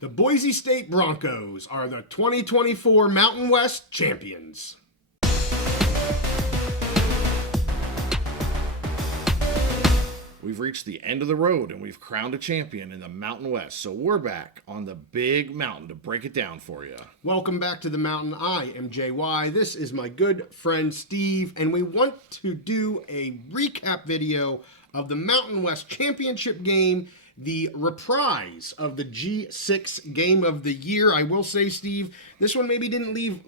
The Boise State Broncos are the 2024 Mountain West champions. We've reached the end of the road and we've crowned a champion in the Mountain West. So we're back on the big mountain to break it down for you. Welcome back to the mountain. I am JY. This is my good friend Steve, and we want to do a recap video of the Mountain West championship game, the reprise of the G6 game of the year. I will say, Steve, this one maybe didn't leave...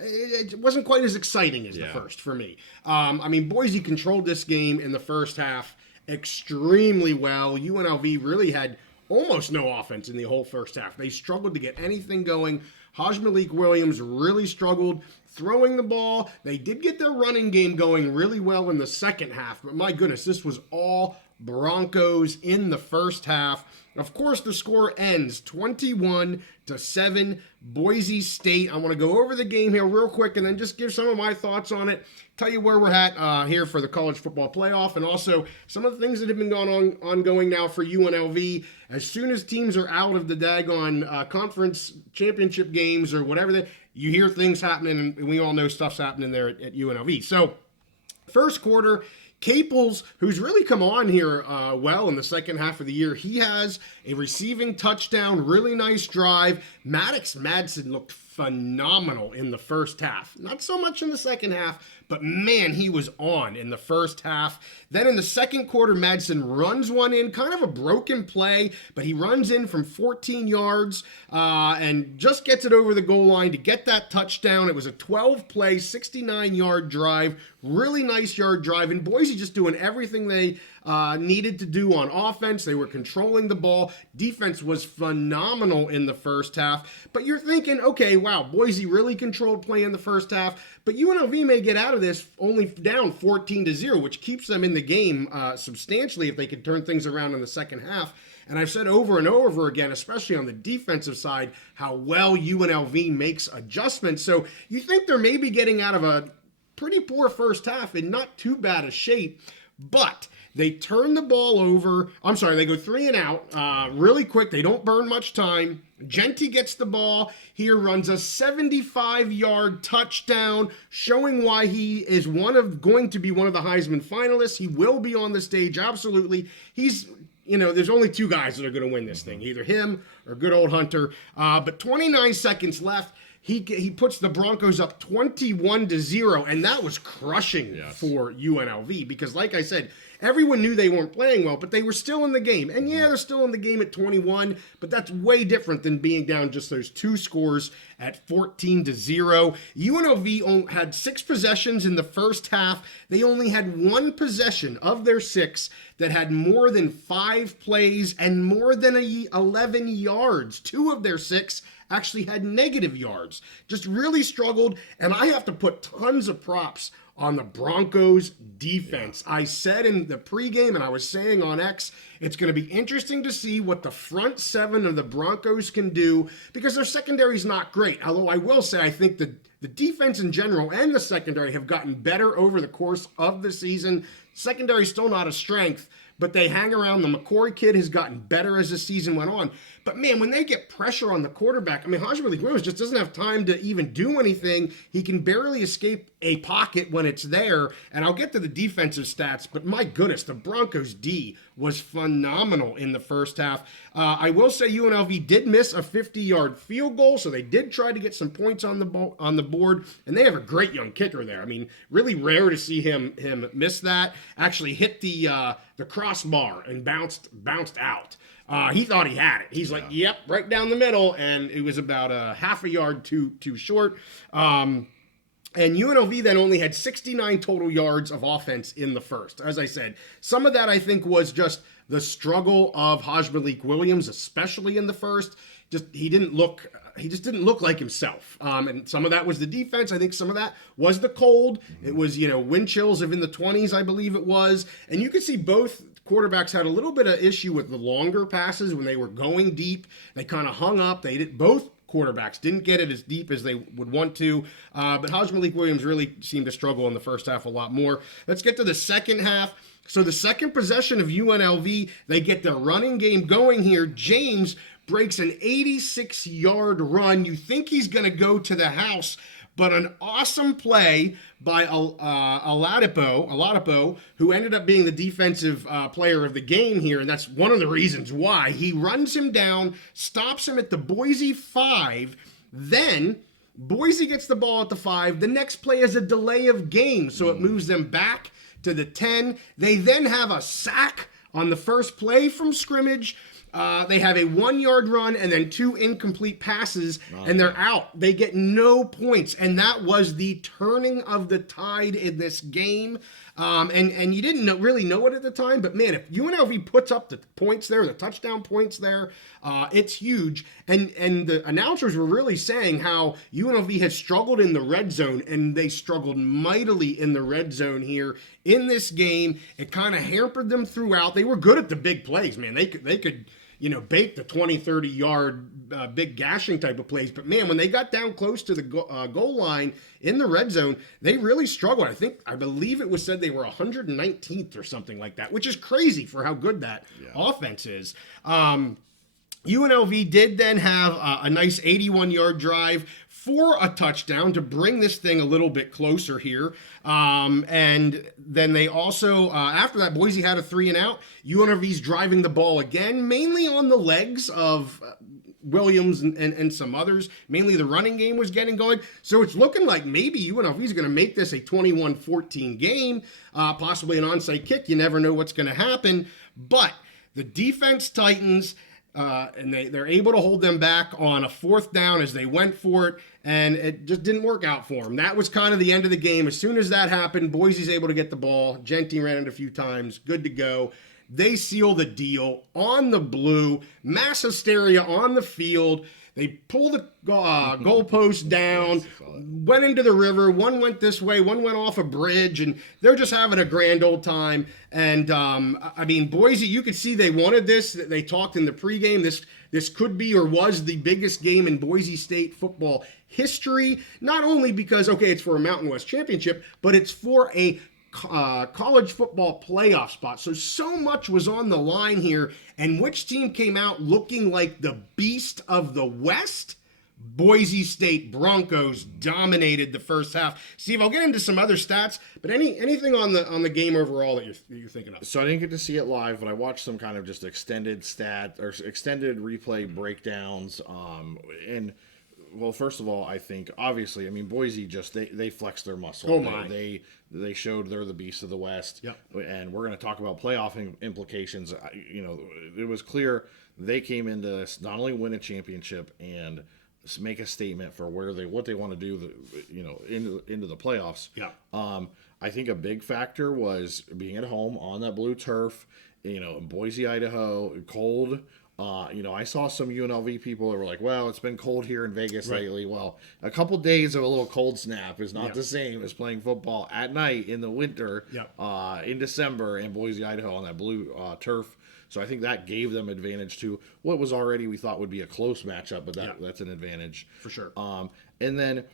It wasn't quite as exciting as the first for me. Boise controlled this game in the first half extremely well. UNLV really had almost no offense in the whole first half. They struggled to get anything going. Williams really struggled throwing the ball. They did get their running game going really well in the second half, but my goodness, this was all Broncos in the first half. Of course, the score ends 21-7, Boise State. I want to go over the game here real quick and then just give some of my thoughts on it, tell you where we're at here for the college football playoff, and also some of the things that have been ongoing now for UNLV. As soon as teams are out of the daggone conference championship games or whatever, you hear things happening, and we all know stuff's happening there at UNLV. So, first quarter, Caples, who's really come on here well in the second half of the year, he has a receiving touchdown, really nice drive. Maddox Madsen looked phenomenal in the first half. Not so much in the second half, but man, he was on in the first half. Then in the second quarter, Madsen runs one in, kind of a broken play, but he runs in from 14 yards and just gets it over the goal line to get that touchdown. It was a 12-play, 69-yard drive, really nice yard drive, and Boise just doing everything they needed to do on offense. They were controlling the ball. Defense was phenomenal in the first half. But you're thinking, okay, wow, Boise really controlled play in the first half, but UNLV may get out of this only down 14-0, which keeps them in the game substantially if they could turn things around in the second half. And I've said over and over again, especially on the defensive side, how well UNLV makes adjustments. So you think they're maybe getting out of a pretty poor first half in not too bad a shape, but they turn the ball over. They go 3 and out really quick. They don't burn much time. Genty gets the ball here, runs a 75-yard touchdown, showing why he is going to be one of the Heisman finalists. He will be on the stage, absolutely. There's only 2 guys that are going to win this thing, either him or good old Hunter. But 29 seconds left. He puts the Broncos up 21-0, and that was crushing for UNLV because, like I said, everyone knew they weren't playing well, but they were still in the game. And yeah, they're still in the game at 21, but that's way different than being down just those 2 scores at 14-0. UNLV had 6 possessions in the first half. They only had 1 possession of their 6 that had more than 5 plays and more than 11 yards. 2 of their 6 actually had negative yards. Just really struggled, and I have to put tons of props on the Broncos defense. I said in the pregame, and I was saying on X, it's going to be interesting to see what the front 7 of the Broncos can do because their secondary is not great. Although I will say I think the defense in general and the secondary have gotten better over the course of the season. Secondary still not a strength, but they hang around. The McCory kid has gotten better as the season went on. But man, when they get pressure on the quarterback, Heisman just doesn't have time to even do anything. He can barely escape a pocket when it's there. And I'll get to the defensive stats, but my goodness, the Broncos D was phenomenal in the first half. I will say UNLV did miss a 50-yard field goal, so they did try to get some points on the board. And they have a great young kicker there. Really rare to see him miss that. Actually hit the crossbar and bounced out. He thought he had it. He's like, yep, right down the middle, and it was about a half a yard too short. And UNLV then only had 69 total yards of offense in the first. As I said, some of that I think was just the struggle of Williams, especially in the first. He just didn't look like himself. And some of that was the defense. I think some of that was the cold. It was, wind chills of in the 20s, I believe it was. And you could see both quarterbacks had a little bit of issue with the longer passes when they were going deep. They kind of hung up. Both quarterbacks didn't get it as deep as they would want to. But Williams really seemed to struggle in the first half a lot more. Let's get to the second half. So the second possession of UNLV, they get their running game going here. James breaks an 86-yard run. You think he's going to go to the house, but an awesome play by Oladipo, who ended up being the defensive player of the game here, and that's one of the reasons why. He runs him down, stops him at the Boise 5, then Boise gets the ball at the 5. The next play is a delay of game, so it moves them back to the 10. They then have a sack on the first play from scrimmage. They have a 1-yard run and then 2 incomplete passes, and they're out. They get no points, and that was the turning of the tide in this game. And you didn't really know it at the time, but man, if UNLV puts up the points there, the touchdown points there, it's huge. And the announcers were really saying how UNLV has struggled in the red zone, and they struggled mightily in the red zone here in this game. It kind of hampered them throughout. They were good at the big plays, man. They could bake the 20, 30-yard big gashing type of plays. But, man, when they got down close to the goal line in the red zone, they really struggled. I believe it was said they were 119th or something like that, which is crazy for how good that offense is. UNLV did then have a nice 81-yard drive for a touchdown to bring this thing a little bit closer here. And then they also, after that, Boise had a 3-and-out. UNLV's driving the ball again, mainly on the legs of Williams and some others. Mainly the running game was getting going. So it's looking like maybe UNLV's going to make this a 21-14 game, possibly an onside kick. You never know what's going to happen. But the defense tightens. And they're able to hold them back on a 4th down as they went for it, and it just didn't work out for them. That was kind of the end of the game. As soon as that happened, Boise's able to get the ball. Genty ran it a few times. Good to go. They seal the deal on the blue. Mass hysteria on the field. They pull the goalpost down, went into the river. One went this way, one went off a bridge, and they're just having a grand old time. And, Boise, you could see they wanted this. They talked in the pregame. This could be or was the biggest game in Boise State football history, not only because, it's for a Mountain West championship, but it's for a college football playoff spot. So much was on the line here. And which team came out looking like the beast of the West? Boise State Broncos dominated the first half. Steve, I'll get into some other stats, but anything on the game overall that you're thinking of? So I didn't get to see it live, but I watched some kind of just extended extended replay breakdowns. Well, first of all, I think obviously, Boise just they flexed their muscle. Oh my! They showed they're the beast of the West. Yep. And we're going to talk about playoff implications. It was clear they came into this not only win a championship and make a statement for what they want to do. Into the playoffs. Yeah. I think a big factor was being at home on that blue turf. In Boise, Idaho, cold. I saw some UNLV people that were like, well, it's been cold here in Vegas lately. Well, a couple days of a little cold snap is not the same as playing football at night in the winter in December in Boise, Idaho on that blue turf. So I think that gave them advantage to what was already we thought would be a close matchup, but that's an advantage. For sure. And then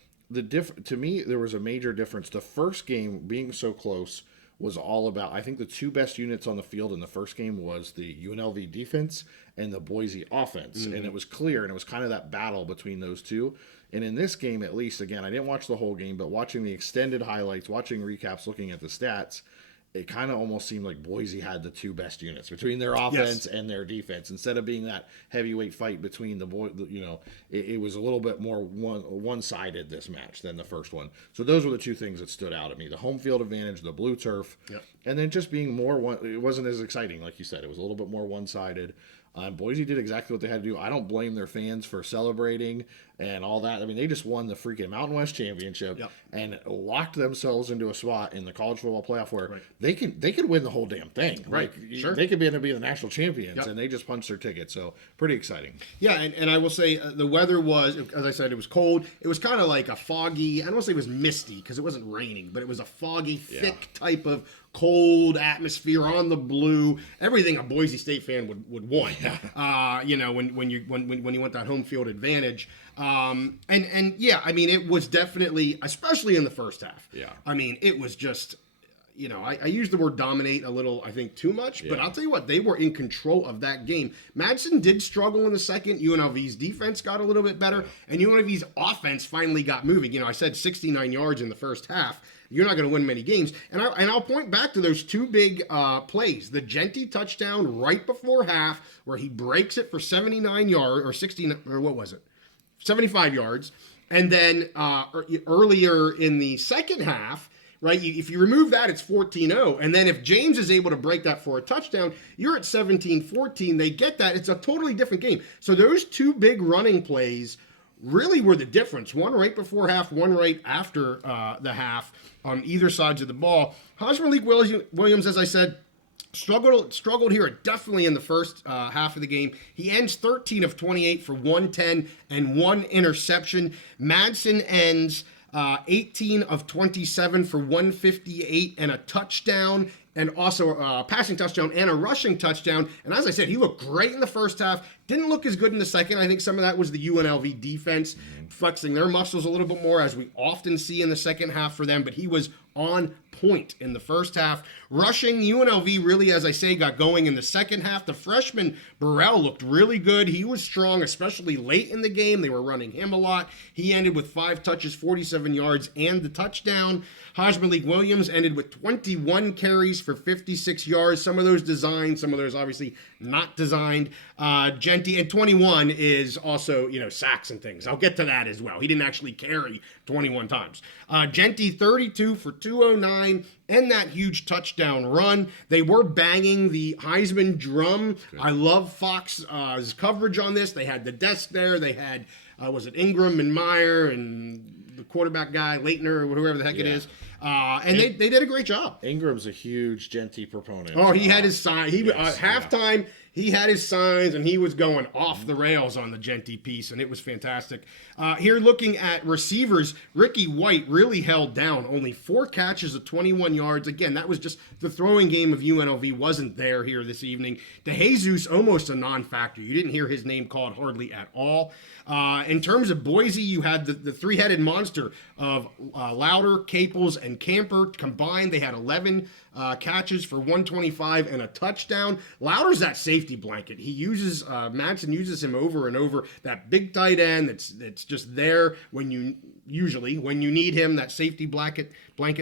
to me, there was a major difference. The first game being so close was all about, I think the 2 best units on the field in the first game was the UNLV defense and the Boise offense. Mm-hmm. And it was clear, and it was kind of that battle between those two. And in this game, at least, again, I didn't watch the whole game, but watching the extended highlights, watching recaps, looking at the stats, it kind of almost seemed like Boise had the 2 best units between their offense and their defense. Instead of being that heavyweight fight between it was a little bit more one-sided this match than the first one. So those were the 2 things that stood out at me: the home field advantage, the blue turf, and then just being it wasn't as exciting, like you said. It was a little bit more one-sided. Boise did exactly what they had to do. I don't blame their fans for celebrating and all that. They just won the freaking Mountain West Championship and locked themselves into a spot in the college football playoff where they could win the whole damn thing. Right, sure. They could be the national champions, and they just punched their ticket. So pretty exciting. Yeah, and I will say the weather was, as I said, it was cold. It was kind of like a foggy, I don't want to say it was misty because it wasn't raining, but it was a foggy, thick type of cold atmosphere on the blue. Everything a Boise State fan would want. When you want that home field advantage. It was definitely, especially in the first half. Yeah. It was just, I use the word dominate a little, I think, too much, but I'll tell you what, they were in control of that game. Madison did struggle in the second. UNLV's defense got a little bit better, and UNLV's offense finally got moving. I said 69 yards in the first half. You're not going to win many games. And I'll point back to those two big plays. The Genty touchdown right before half, where he breaks it for 79 yards, or 60, or what was it? 75 yards. And then earlier in the second half, right, if you remove that, it's 14-0. And then if James is able to break that for a touchdown, you're at 17-14. They get that. It's a totally different game. So those two big running plays really were the difference. One right before half, one right after the half on either sides of the ball. Heisman Williams, as I said, struggled here definitely in the first half of the game. He ends 13 of 28 for 110 and one interception. Madsen ends 18 of 27 for 158 and a touchdown, and also a passing touchdown and a rushing touchdown. And as I said, he looked great in the first half. Didn't look as good in the second. I think some of that was the UNLV defense flexing their muscles a little bit more, as we often see in the second half for them. But he was on point in the first half. Rushing, UNLV really, as I say, got going in the second half. The freshman Burrell looked really good. He was strong, especially late in the game. They were running him a lot. He ended with 5 touches, 47 yards, and the touchdown. Heisman Williams ended with 21 carries for 56 yards. Some of those designed, some of those obviously not designed. Genty, and 21 is also, sacks and things. I'll get to that as well. He didn't actually carry 21 times. Genty, 32 for 209 and that huge touchdown run. They were banging the Heisman drum. Good. I love Fox's coverage on this. They had the desk there. They had, was it Ingram and Meyer and the quarterback guy, Leitner, or whoever the heck it is. And they did a great job. Ingram's a huge Genty proponent. Oh, he had his sign. Halftime, he had his signs, and he was going off the rails on the Genty piece, and it was fantastic. Here looking at receivers, Ricky White really held down. Only 4 catches of 21 yards. Again, that was just the throwing game of UNLV wasn't there here this evening. DeJesus, almost a non-factor. You didn't hear his name called hardly at all. In terms of Boise, you had the three-headed monster of Louder, Caples, and Camper combined. They had 11 catches for 125 and a touchdown. Louder's that safety blanket. He uses Madsen uses him over and over. That big tight end that's just there when you need him. That safety blanket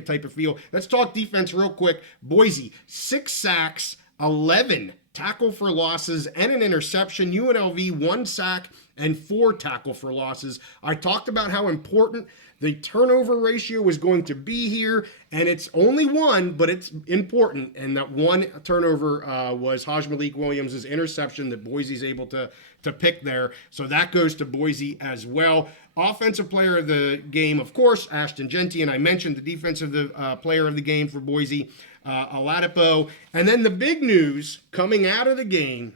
type of feel. Let's talk defense real quick. Boise, 6 sacks, 11 tackle for losses, and an interception. UNLV, 1 sack and 4 tackle for losses. I talked about how important the turnover ratio was going to be here, and it's only 1, but it's important. And that 1 turnover was Heisman Williams' interception that Boise's able to pick there. So that goes to Boise as well. Offensive player of the game, of course, Ashton Genty, and I mentioned the defensive player of the game for Boise, Oladipo. And then the big news coming out of the game,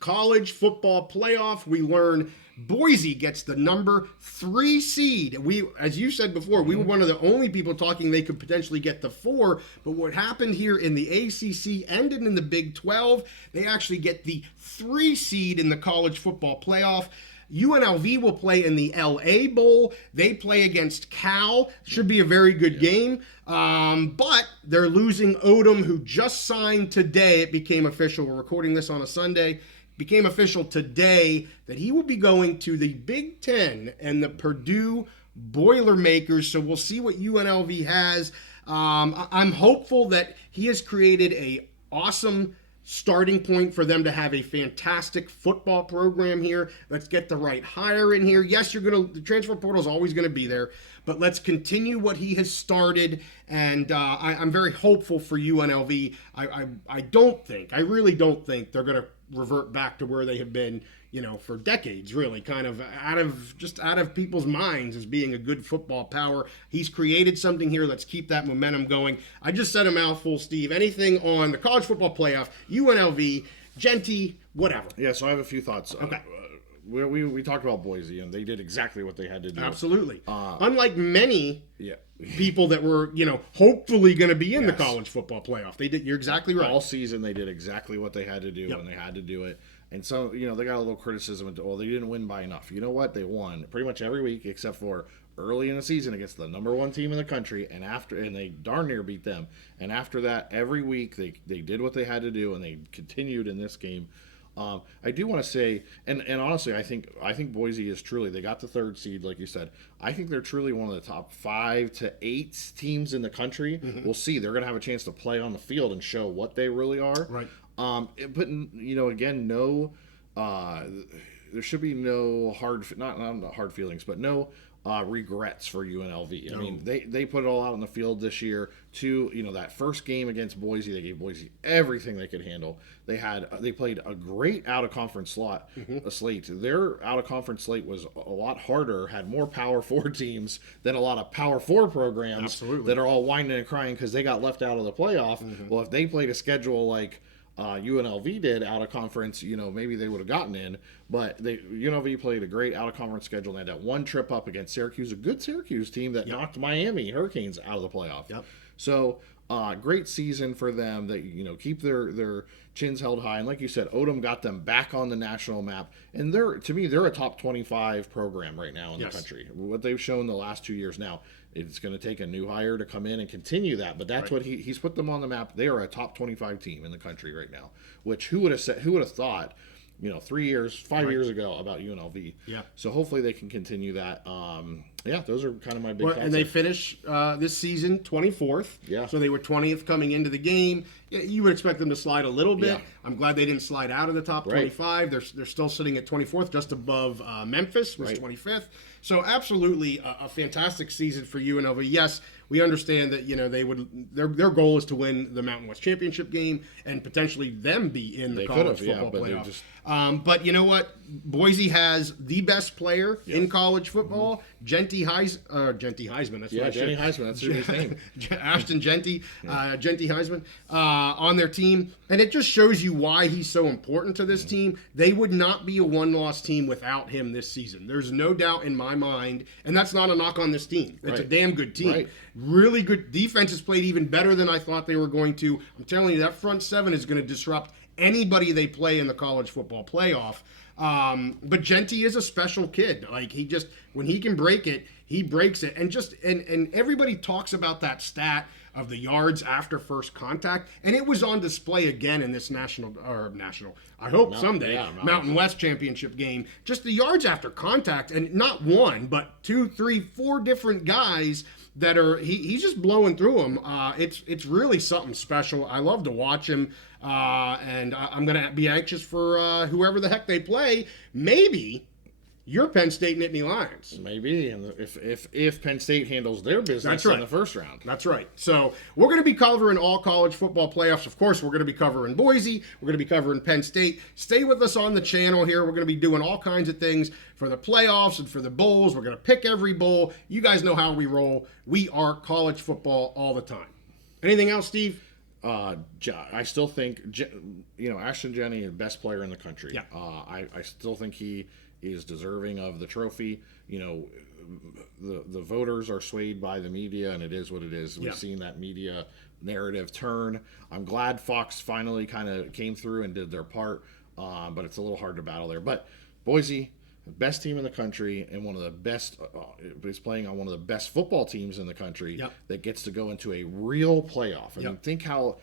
college football playoff, we learn Boise gets the number 3 seed. We, as you said before, we were one of the only people talking they could potentially get the 4. But what happened here in the ACC ended in the Big 12. They actually get the 3 seed in the college football playoff. UNLV will play in the LA Bowl. They play against Cal. Should be a very good game. But they're losing Odom, who just signed today. It became official. We're recording this on a Sunday. Became official today that he will be going to the Big Ten and the Purdue Boilermakers. So we'll see what UNLV has. I'm hopeful that he has created a awesome starting point for them to have a fantastic football program here. Let's get the right hire in here. Yes, the transfer portal is always going to be there, but let's continue what he has started. And I'm very hopeful for UNLV. I really don't think they're going to revert back to where they have been, for decades, really, kind of out of people's minds as being a good football power. He's created something here. Let's keep that momentum going. I just said a mouthful, Steve. Anything on the college football playoff, UNLV, Genty, whatever? Yeah, so I have a few thoughts. Okay. We talked about Boise, and they did exactly what they had to do. Absolutely. Unlike many people that were, hopefully going to be in the college football playoff. They did. You're exactly right. All season, they did exactly what they had to do, and they had to do it. And so, they got a little criticism. They didn't win by enough. You know what? They won pretty much every week except for early in the season against the number one team in the country, and they darn near beat them. And after that, every week they did what they had to do, and they continued in this game. I do want to say, and honestly, I think Boise is truly, they got the third seed, like you said. I think they're truly one of the top 5 to 8 teams in the country. We'll see. They're going to have a chance to play on the field and show what they really are. Right. But again, there should be no not hard feelings, but no regrets for UNLV. I mean, they put it all out on the field this year. That first game against Boise, they gave Boise everything they could handle. They played a great out of conference slate. Their out of conference slate was a lot harder, had more Power 4 teams than a lot of Power 4 programs that are all whining and crying because they got left out of the playoff. Well, if they played a schedule like UNLV did out of conference, maybe they would have gotten in, but UNLV played a great out of conference schedule and had that one trip up against Syracuse, a good Syracuse team that knocked Miami Hurricanes out of the playoff. So great season for them. That keep their chins held high, and like you said, Odom got them back on the national map, and they're a top 25 program right now in the country. What they've shown the last 2 years now. It's going to take a new hire to come in and continue that, but that's what he's put them on the map. They are a top 25 team in the country right now, which who would have thought, 3 years, 5 years ago about UNLV. Yeah. So hopefully they can continue that. Those are kind of my big thoughts. And they finish this season 24th. Yeah. So they were 20th coming into the game. You would expect them to slide a little bit. Yeah. I'm glad they didn't slide out of the top 25. They're still sitting at 24th, just above Memphis, was 25th. So absolutely a fantastic season for UNLV. Yes, we understand that their goal is to win the Mountain West Championship game and potentially them be in the college football playoff. But you know what? Boise has the best player in college football, Genty Heisman. That's what I Genty Heisman. That's his name. Ashton Genty, Genty Heisman, on their team, and it just shows you why he's so important to this team. They would not be a one-loss team without him this season. There's no doubt in my mind, and that's not a knock on this team. It's a damn good team. Really good defense has played even better than I thought they were going to. I'm telling you, that front seven is going to disrupt anybody they play in the college football playoff. But Genty is a special kid. Like, when he can break it, he breaks it. And everybody talks about that stat of the yards after first contact, and it was on display again in this Mountain West Championship game. Just the yards after contact, and not one, but 2, 3, 4 different guys that are he's just blowing through them. It's really something special. I love to watch him, and I'm gonna be anxious for whoever the heck they play. Maybe your Penn State Nittany Lions. Maybe, and if Penn State handles their business in the first round. That's right. So we're going to be covering all college football playoffs. Of course, we're going to be covering Boise. We're going to be covering Penn State. Stay with us on the channel here. We're going to be doing all kinds of things for the playoffs and for the bowls. We're going to pick every bowl. You guys know how we roll. We are college football all the time. Anything else, Steve? I still think, Ashton Genty is the best player in the country. Yeah. I still think he is deserving of the trophy. The voters are swayed by the media, and it is what it is. We've seen that media narrative turn. I'm glad Fox finally kind of came through and did their part, but it's a little hard to battle there. But Boise, the best team in the country, and one of the best is playing on one of the best football teams in the country that gets to go into a real playoff. I mean, think how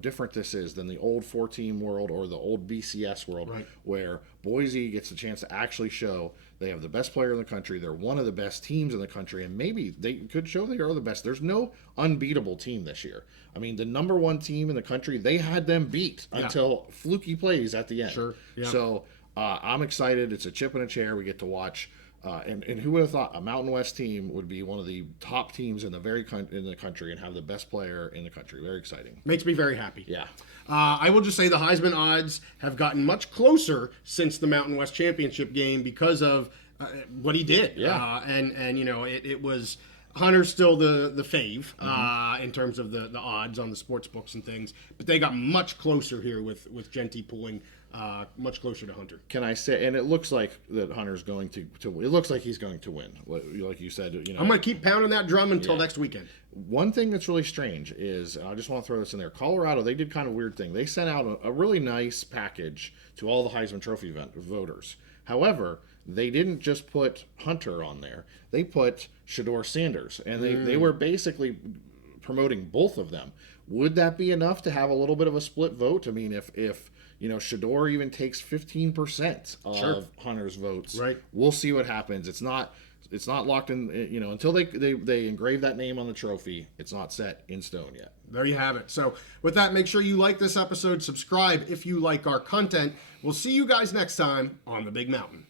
different this is than the old 4-team world or the old BCS world, where Boise gets a chance to actually show they have the best player in the country. They're one of the best teams in the country, and maybe they could show they are the best. There's no unbeatable team this year. I mean, the number one team in the country, they had them beat until fluky plays at the end. Sure. Yeah. So I'm excited. It's a chip in a chair. We get to watch. And who would have thought a Mountain West team would be one of the top teams in the country and have the best player in the country? Very exciting. Makes me very happy. Yeah. I will just say the Heisman odds have gotten much closer since the Mountain West Championship game because of what he did. Yeah. It was Hunter's still the fave in terms of the odds on the sports books and things, but they got much closer here with Genty pulling much closer to Hunter. Can I say? And it looks like that Hunter's going to. It looks like he's going to win. Like you said, I'm going to keep pounding that drum until next weekend. One thing that's really strange is, and I just want to throw this in there, Colorado, they did kind of a weird thing. They sent out a really nice package to all the Heisman Trophy voters. However, they didn't just put Hunter on there. They put Shedeur Sanders, and they were basically promoting both of them. Would that be enough to have a little bit of a split vote? I mean, if Shedeur even takes 15% of Hunter's votes, right? We'll see what happens. It's not locked in, until they engrave that name on the trophy. It's not set in stone yet. There you have it. So with that, make sure you like this episode, subscribe if you like our content. We'll see you guys next time on The Big Mountain.